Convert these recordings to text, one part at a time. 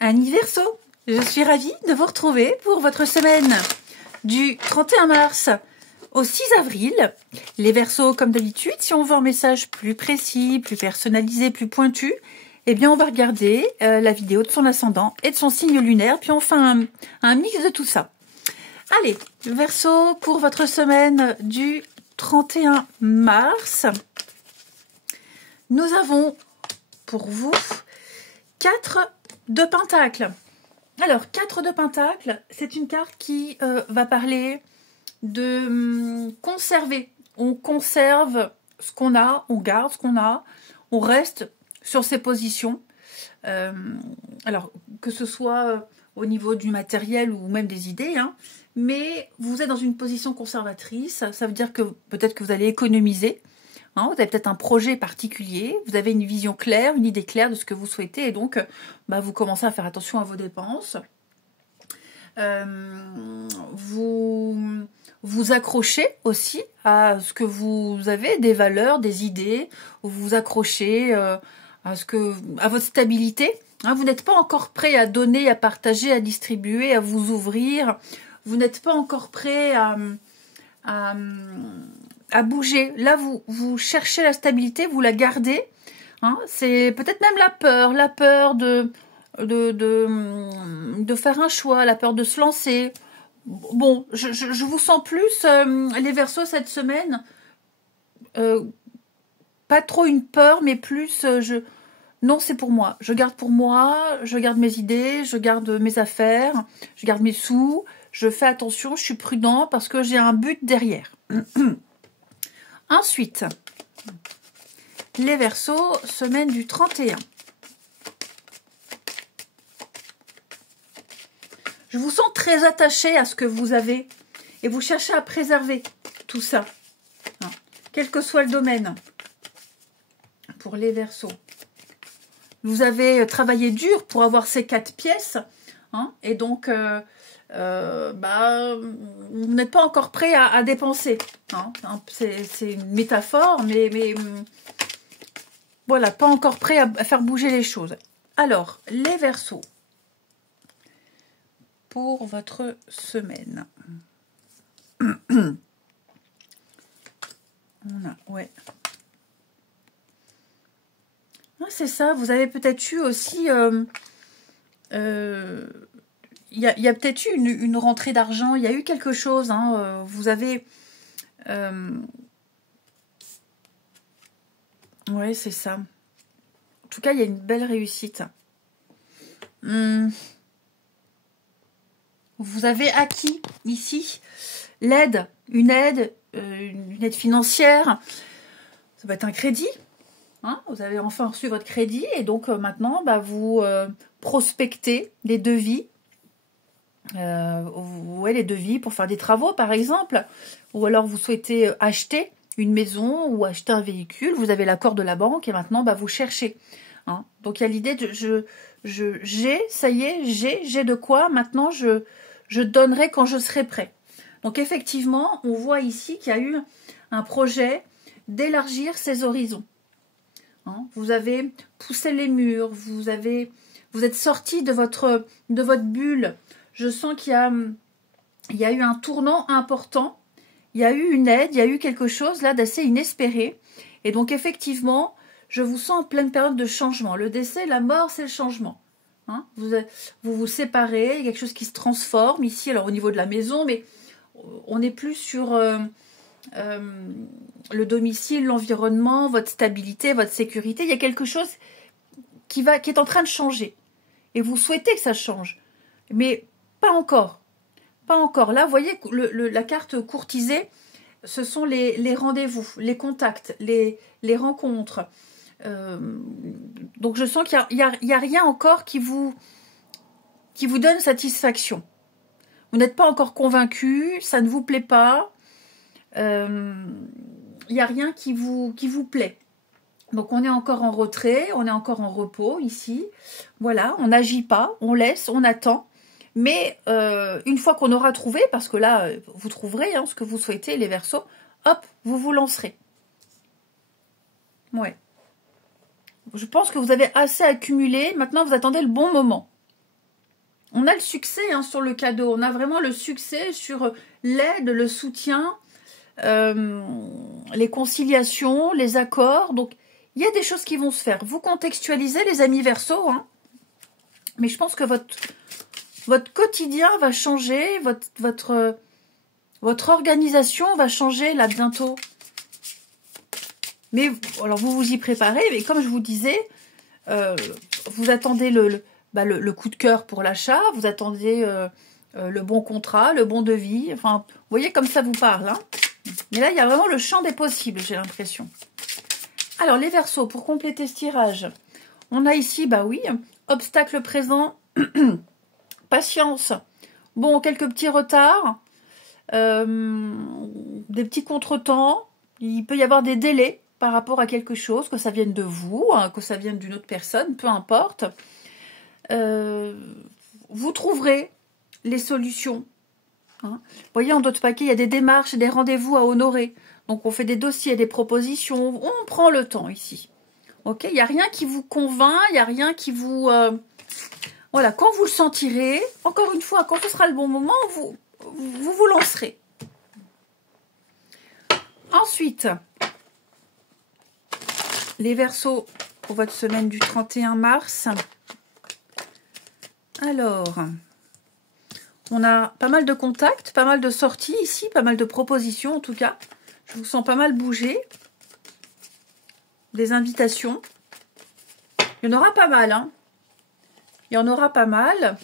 Amis Verseau, je suis ravie de vous retrouver pour votre semaine du 31 mars au 6 avril. Les Verseaux, comme d'habitude, si on veut un message plus précis, plus personnalisé, plus pointu, eh bien on va regarder la vidéo de son ascendant et de son signe lunaire, puis on fait un mix de tout ça. Allez, Verseau, pour votre semaine du 31 mars, nous avons pour vous 4 de Pentacles. Alors, 4 de Pentacles, c'est une carte qui va parler de conserver. On conserve ce qu'on a, on garde ce qu'on a, on reste sur ses positions. Alors, que ce soit au niveau du matériel ou même des idées, hein, mais vous êtes dans une position conservatrice, ça veut dire que peut-être que vous allez économiser. Hein, vous avez peut-être un projet particulier, vous avez une vision claire, une idée claire de ce que vous souhaitez, et donc vous commencez à faire attention à vos dépenses. Vous accrochez aussi à ce que vous avez, des valeurs, des idées, vous vous accrochez à votre stabilité. Hein, vous n'êtes pas encore prêt à donner, à partager, à distribuer, à vous ouvrir. Vous n'êtes pas encore prêt à bouger. Là, vous cherchez la stabilité, vous la gardez. Hein, c'est peut-être même la peur de faire un choix, la peur de se lancer. Bon, je vous sens plus, les Verseaux, cette semaine, pas trop une peur, mais plus, non, c'est pour moi. Je garde pour moi, je garde mes idées, je garde mes affaires, je garde mes sous, je fais attention, je suis prudent parce que j'ai un but derrière. Ensuite, les Verseaux, semaine du 31. Je vous sens très attaché à ce que vous avez et vous cherchez à préserver tout ça, hein, quel que soit le domaine. Pour les Verseaux, vous avez travaillé dur pour avoir ces 4 pièces, hein, et donc vous n'êtes pas encore prêt à dépenser. Hein, c'est une métaphore, mais voilà, pas encore prêt à faire bouger les choses. Alors, les Verseaux, pour votre semaine. On a, ouais. C'est ça, vous avez peut-être eu aussi... il y a peut-être eu une rentrée d'argent, il y a eu quelque chose, hein, vous avez... ouais, c'est ça. En tout cas, il y a une belle réussite. Vous avez acquis ici l'aide, une aide financière. Ça peut être un crédit. Hein, vous avez enfin reçu votre crédit et donc maintenant, vous prospectez les devis. Les devis pour faire des travaux, par exemple. Ou alors vous souhaitez acheter une maison ou acheter un véhicule. Vous avez l'accord de la banque et maintenant, vous cherchez. Hein. Donc, il y a l'idée de ça y est, j'ai de quoi. Maintenant, je donnerai quand je serai prêt. Donc, effectivement, on voit ici qu'il y a eu un projet d'élargir ses horizons. Hein. Vous avez poussé les murs, vous êtes sorti de votre bulle. Je sens qu'il y a eu un tournant important. Il y a eu une aide, il y a eu quelque chose là d'assez inespéré. Et donc, effectivement, je vous sens en pleine période de changement. Le décès, la mort, c'est le changement. Hein, vous séparez, il y a quelque chose qui se transforme ici, alors au niveau de la maison, mais on n'est plus sur le domicile, l'environnement, votre stabilité, votre sécurité. Il y a quelque chose qui est en train de changer. Et vous souhaitez que ça change. Mais pas encore. Pas encore. Là, vous voyez, la carte courtisée, ce sont les rendez-vous, les contacts, les rencontres. Donc je sens qu'il y a rien encore qui vous donne satisfaction. Vous n'êtes pas encore convaincu, ça ne vous plaît pas. Il n'y a rien qui vous plaît. Donc on est encore en retrait, on est encore en repos ici. Voilà, on n'agit pas, on laisse, on attend. Mais une fois qu'on aura trouvé, parce que là, vous trouverez ce que vous souhaitez, les Verseaux, hop, vous vous lancerez. Ouais. Je pense que vous avez assez accumulé. Maintenant, vous attendez le bon moment. On a le succès hein, sur le cadeau. On a vraiment le succès sur l'aide, le soutien, les conciliations, les accords. Donc, il y a des choses qui vont se faire. Vous contextualisez, les amis Verseau. Hein, mais je pense que votre quotidien va changer. Votre organisation va changer là bientôt. Mais alors, vous vous y préparez. Mais comme je vous disais, vous attendez le coup de cœur pour l'achat, vous attendez le bon contrat, le bon devis. Enfin, vous voyez comme ça vous parle. Hein. Mais là, il y a vraiment le champ des possibles, j'ai l'impression. Alors, les Verseaux, pour compléter ce tirage, on a ici, bah oui, obstacle présent, patience. Bon, quelques petits retards, des petits contretemps. Il peut y avoir des délais par rapport à quelque chose, que ça vienne de vous, hein, que ça vienne d'une autre personne, peu importe. Vous trouverez les solutions. Hein. Vous voyez, en d'autres paquets, il y a des démarches et des rendez-vous à honorer. Donc, on fait des dossiers, des propositions. On prend le temps ici. Ok, il n'y a rien qui vous convainc, il n'y a rien qui vous... Voilà, quand vous le sentirez, encore une fois, quand ce sera le bon moment, vous lancerez. Ensuite, les Verseaux pour votre semaine du 31 mars. Alors, on a pas mal de contacts, pas mal de sorties ici, pas mal de propositions en tout cas. Je vous sens pas mal bouger. Des invitations. Il y en aura pas mal, hein. Il y en aura pas mal.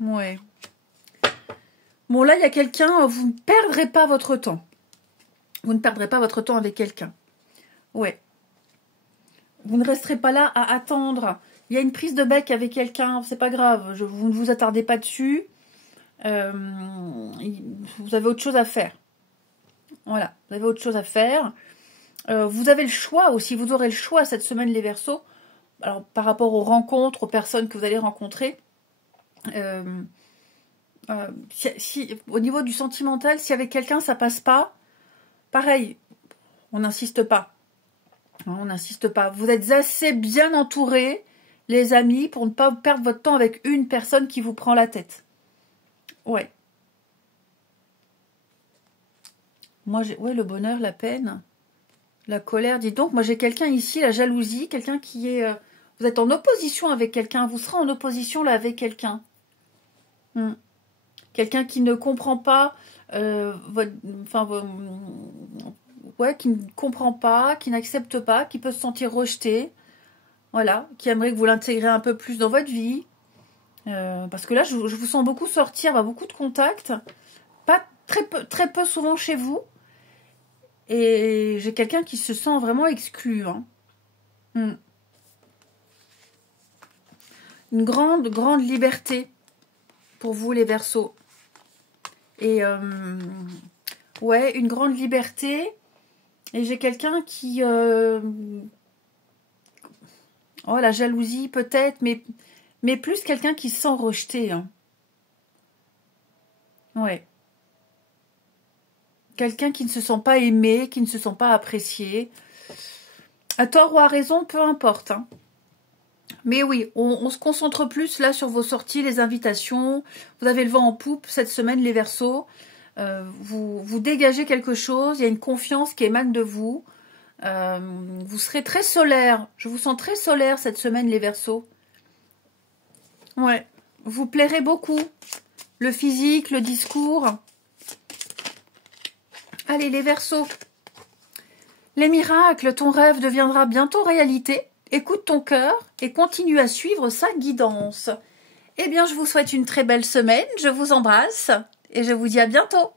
Ouais. Bon, là, il y a quelqu'un, vous ne perdrez pas votre temps. Vous ne perdrez pas votre temps avec quelqu'un. Ouais. Vous ne resterez pas là à attendre. Il y a une prise de bec avec quelqu'un, c'est pas grave. Vous ne vous attardez pas dessus. Vous avez autre chose à faire. Voilà, vous avez autre chose à faire. Vous avez le choix aussi, vous aurez le choix cette semaine les Verseaux. Alors par rapport aux rencontres, aux personnes que vous allez rencontrer. Au niveau du sentimental, si avec quelqu'un ça passe pas, pareil, on n'insiste pas. On n'insiste pas. Vous êtes assez bien entourés, les amis, pour ne pas perdre votre temps avec une personne qui vous prend la tête. Ouais. Moi, ouais, le bonheur, la peine, la colère. Dis donc, moi j'ai quelqu'un ici, la jalousie, quelqu'un qui est... vous êtes en opposition avec quelqu'un, vous serez en opposition là avec quelqu'un. Quelqu'un qui ne comprend pas ouais, qui ne comprend pas, qui n'accepte pas, qui peut se sentir rejeté, voilà, qui aimerait que vous l'intégrez un peu plus dans votre vie, parce que là, je vous sens beaucoup sortir, beaucoup de contacts, pas très peu souvent chez vous, et j'ai quelqu'un qui se sent vraiment exclu. Hein. Une grande liberté pour vous, les Verseaux. Et ouais, une grande liberté. Et j'ai quelqu'un qui... oh, la jalousie peut-être, mais plus quelqu'un qui se sent rejeté. Hein. Ouais. Quelqu'un qui ne se sent pas aimé, qui ne se sent pas apprécié. À tort ou à raison, peu importe. Hein. Mais oui, on se concentre plus là sur vos sorties, les invitations. Vous avez le vent en poupe cette semaine, les Verseaux. Vous dégagez quelque chose, il y a une confiance qui émane de vous. Vous serez très solaire. Je vous sens très solaire cette semaine, les Verseaux. Ouais, vous plairez beaucoup. Le physique, le discours. Allez, les Verseaux. Les miracles, ton rêve deviendra bientôt réalité. Écoute ton cœur et continue à suivre sa guidance. Eh bien, je vous souhaite une très belle semaine. Je vous embrasse et je vous dis à bientôt.